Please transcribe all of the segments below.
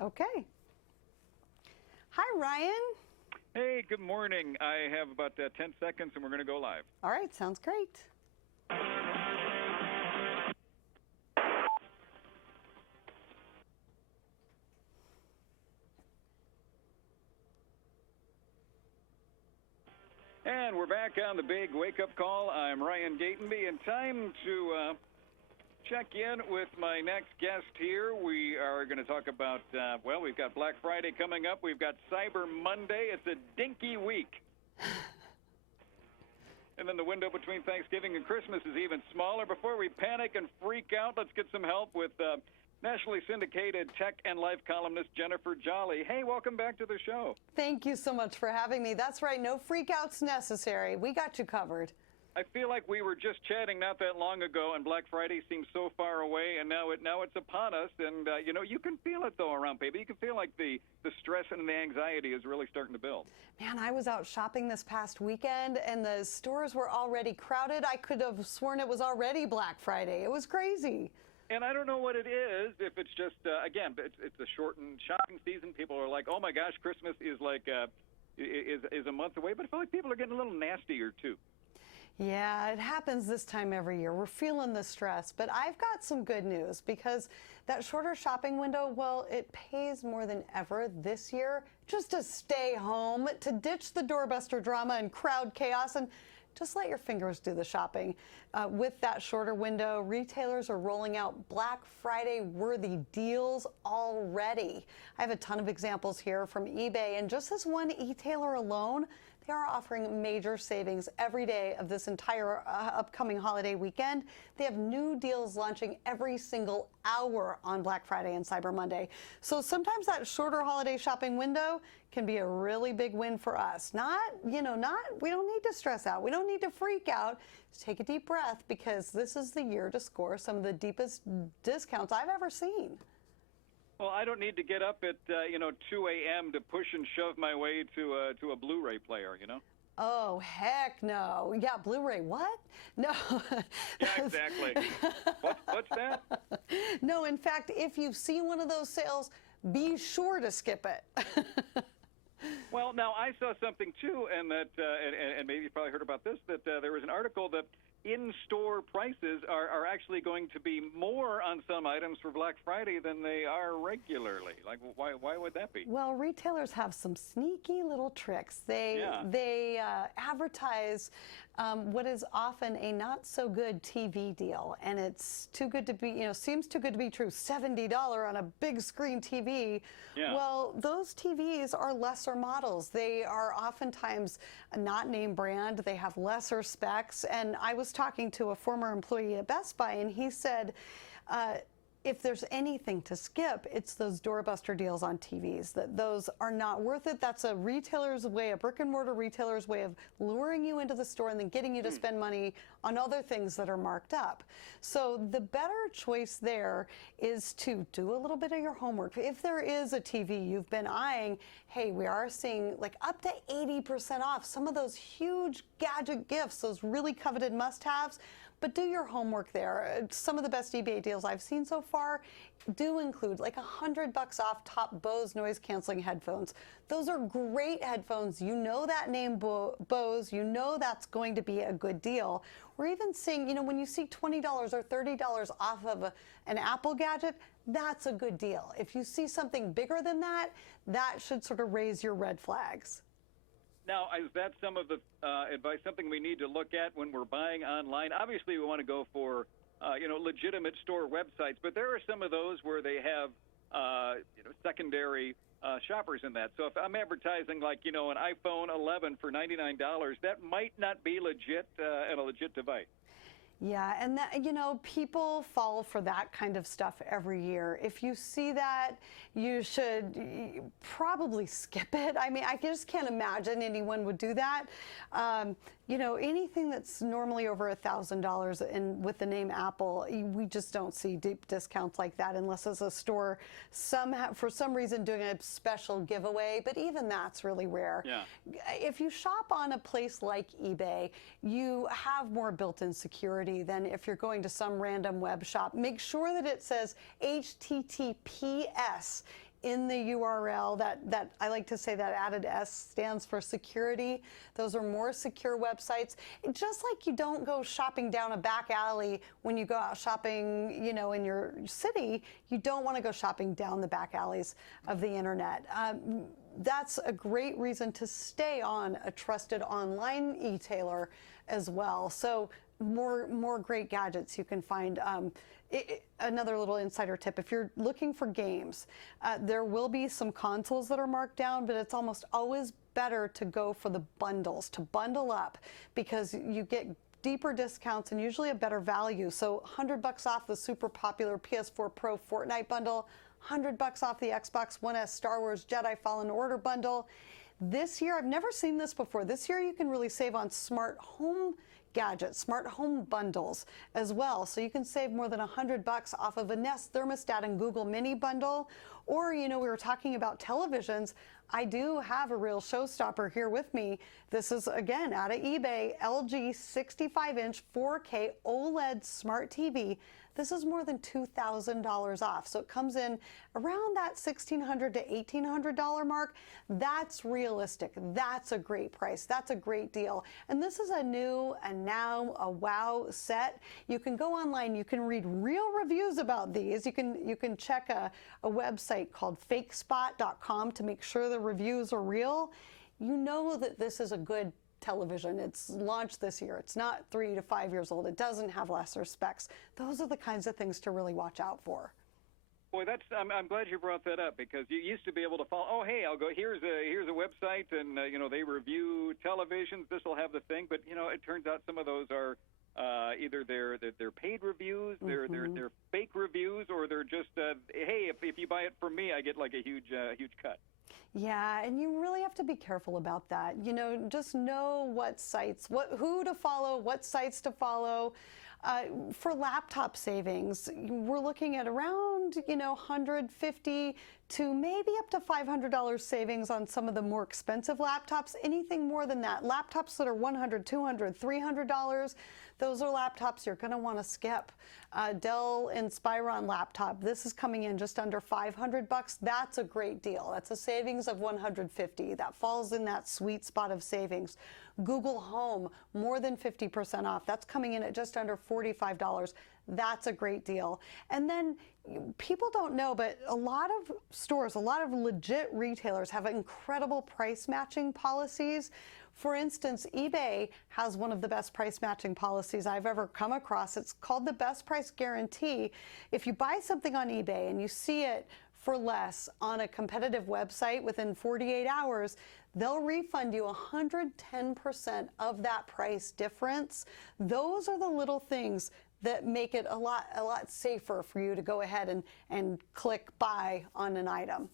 Okay. Hi, Ryan. Hey, good morning. I have about 10 seconds and we're going to go live. All right, sounds great. And we're back on the big wake-up call. I'm Ryan Gatenby, and time to check in with my next guest here. We are going to talk about, we've got Black Friday coming up. We've got Cyber Monday. It's a dinky week. And then the window between Thanksgiving and Christmas is even smaller. Before we panic and freak out, let's get some help with nationally syndicated tech and life columnist Jennifer Jolly. Hey, welcome back to the show. Thank you so much for having me. That's right, no freakouts necessary. We got you covered. I feel like we were just chatting not that long ago, and Black Friday seems so far away, and now it's upon us. And you can feel it though around people. You can feel like the stress and the anxiety is really starting to build. Man, I was out shopping this past weekend, and the stores were already crowded. I could have sworn it was already Black Friday. It was crazy. And I don't know what it is. If it's just again, it's a shortened shopping season. People are like, "Oh my gosh, Christmas is like is a month away." But I feel like people are getting a little nastier too. Yeah, it happens this time every year. We're feeling the stress, but I've got some good news because that shorter shopping window, well, it pays more than ever this year just to stay home, to ditch the doorbuster drama and crowd chaos, and just let your fingers do the shopping. With that shorter window, retailers are rolling out Black Friday worthy deals already. I have a ton of examples here from eBay, and just this one e-tailer alone, they are offering major savings every day of this entire upcoming holiday weekend. They have new deals launching every single hour on Black Friday and Cyber Monday. So sometimes that shorter holiday shopping window can be a really big win for us. We don't need to stress out. We don't need to freak out. Just take a deep breath, because this is the year to score some of the deepest discounts I've ever seen. Well, I don't need to get up at 2 a.m. to push and shove my way to a Blu-ray player, Oh, heck no. Yeah, Blu-ray, what? No. Yeah, exactly. What's that? No, in fact, if you've seen one of those sales, be sure to skip it. Well, now I saw something too, and that, and maybe you've probably heard about this, that there was an article that in-store prices are actually going to be more on some items for Black Friday than they are regularly. Like, why would that be? Well, retailers have some sneaky little tricks. They advertise what is often a not-so-good TV deal, and it's too good to be, seems too good to be true. $70 on a big screen TV. Yeah. Well, those TVs are lesser models. They are oftentimes not name brand. They have lesser specs, and I was talking to a former employee at Best Buy, and he said, if there's anything to skip, it's those doorbuster deals on TVs. That those are not worth it. That's a retailer's way, a brick and mortar retailer's way of luring you into the store and then getting you to spend money on other things that are marked up. So the better choice there is to do a little bit of your homework. If there is a TV you've been eyeing, hey, we are seeing like up to 80% off some of those huge gadget gifts, those really coveted must-haves. But do your homework there. Some of the best eBay deals I've seen so far do include like $100 off top Bose noise canceling headphones. Those are great headphones. You know that name Bose, you know that's going to be a good deal. We're even seeing, when you see $20 or $30 off of an Apple gadget, that's a good deal. If you see something bigger than that, that should sort of raise your red flags. Now, is that some of the advice, something we need to look at when we're buying online? Obviously, we want to go for, legitimate store websites, but there are some of those where they have, secondary shoppers in that. So if I'm advertising like, an iPhone 11 for $99, that might not be legit and a legit device. Yeah, and that, people fall for that kind of stuff every year. If you see that, you should probably skip it. I mean, I just can't imagine anyone would do that. Anything that's normally over $1,000 and with the name Apple, we just don't see deep discounts like that unless it's a store for some reason doing a special giveaway. But even that's really rare. Yeah. If you shop on a place like eBay, you have more built-in security than if you're going to some random web shop. Make sure that it says HTTPS in the URL. That I like to say that added S stands for security. Those are more secure websites. Just like you don't go shopping down a back alley when you go out shopping, you know, in your city, you don't want to go shopping down the back alleys of the internet. That's a great reason to stay on a trusted online e-tailer as well. So more great gadgets you can find. Another little insider tip, if you're looking for games, there will be some consoles that are marked down, but it's almost always better to go for the bundles, to bundle up, because you get deeper discounts and usually a better value. So $100 off the super popular PS4 Pro Fortnite bundle, $100 off the Xbox One S Star Wars Jedi Fallen Order bundle. This year, I've never seen this before. This year you can really save on smart home gadgets, smart home bundles as well. So you can save more than $100 off of a Nest thermostat and Google Mini bundle. Or, you know, we were talking about televisions. I do have a real showstopper here with me. This is, again, out of eBay, LG 65-inch 4K OLED smart TV. This is more than $2,000 off. So it comes in around that $1,600 to $1,800 mark. That's realistic. That's a great price. That's a great deal. And this is a new and now a wow set. You can go online. You can read real reviews about these. You can check a website called fakespot.com to make sure the reviews are real. You know that this is a good television. It's launched this year. It's not 3 to 5 years old. It doesn't have lesser specs. Those are the kinds of things to really watch out for. Boy, I'm glad you brought that up, because you used to be able to follow. Oh, hey, I'll go. Here's a website, and you know, they review televisions. This will have the thing, but you know, it turns out some of those are either they're paid reviews, they're fake reviews, or they're just hey, if you buy it from me, I get like a huge cut. Yeah, and you really have to be careful about that. You know, just know what sites, who to follow, what sites to follow. For laptop savings, we're looking at around, you know, $150 to maybe up to $500 savings on some of the more expensive laptops. Anything more than that, laptops that are $100, $200, $300, those are laptops you're going to want to skip. Dell Inspiron laptop, this is coming in just under $500. That's a great deal. That's a savings of $150. That falls in that sweet spot of savings. Google Home, more than 50% off. That's coming in at just under $45. That's a great deal. And then people don't know, but a lot of stores, a lot of legit retailers have incredible price matching policies. For instance, eBay has one of the best price matching policies I've ever come across. It's called the Best Price Guarantee. If you buy something on eBay and you see it for less on a competitive website within 48 hours, they'll refund you 110% of that price difference. Those are the little things that make it a lot safer for you to go ahead and click buy on an item.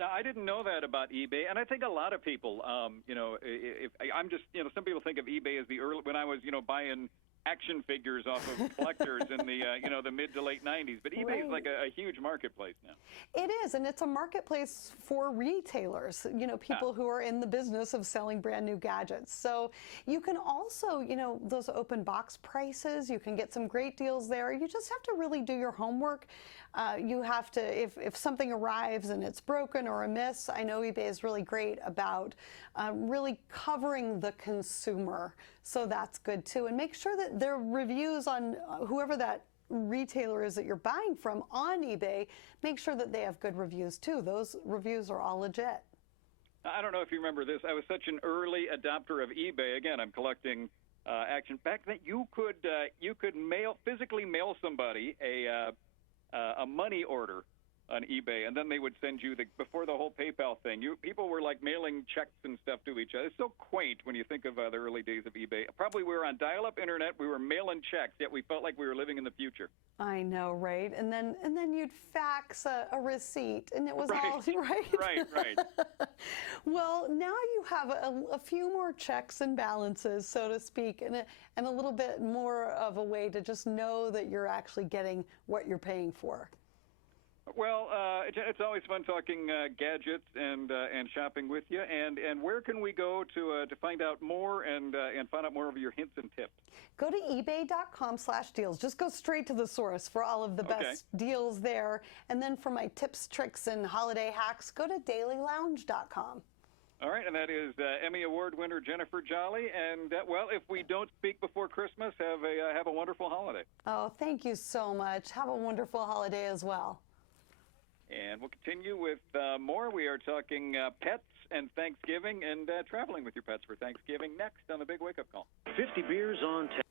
Now, I didn't know that about eBay, and I think a lot of people, you know, if I'm just, you know, some people think of eBay as the early, when I was, you know, buying action figures off of collectors in the, you know, the mid to late 90s. But eBay is like a huge marketplace now. It is, and it's a marketplace for retailers, you know, people who are in the business of selling brand new gadgets. So you can also, you know, those open box prices, you can get some great deals there. You just have to really do your homework. You have to, if something arrives and it's broken or amiss, I know eBay is really great about really covering the consumer. So that's good too. And make sure that their reviews on whoever that retailer is that you're buying from on eBay, make sure that they have good reviews too. Those reviews are all legit. I don't know if you remember this. I was such an early adopter of eBay. Again, I'm collecting action. Back then, you could physically mail somebody a money order on eBay, and then they would send you before the whole PayPal thing. People were like mailing checks and stuff to each other. It's so quaint when you think of the early days of eBay. Probably we were on dial-up internet. We were mailing checks, yet we felt like we were living in the future. I know, right? And then you'd fax a receipt, and it was all right. Right. Well, now you have a few more checks and balances, so to speak, and a little bit more of a way to just know that you're actually getting what you're paying for. Well, it's always fun talking gadgets and shopping with you. And where can we go to find out more and find out more of your hints and tips? Go to ebay.com/deals. Just go straight to the source for all of the best deals there. And then for my tips, tricks, and holiday hacks, go to dailylounge.com. All right, and that is Emmy Award winner Jennifer Jolly. And, well, if we don't speak before Christmas, have a wonderful holiday. Oh, thank you so much. Have a wonderful holiday as well. And we'll continue with more. We are talking pets and Thanksgiving and traveling with your pets for Thanksgiving next on the Big Wake Up Call. 50 beers on tap.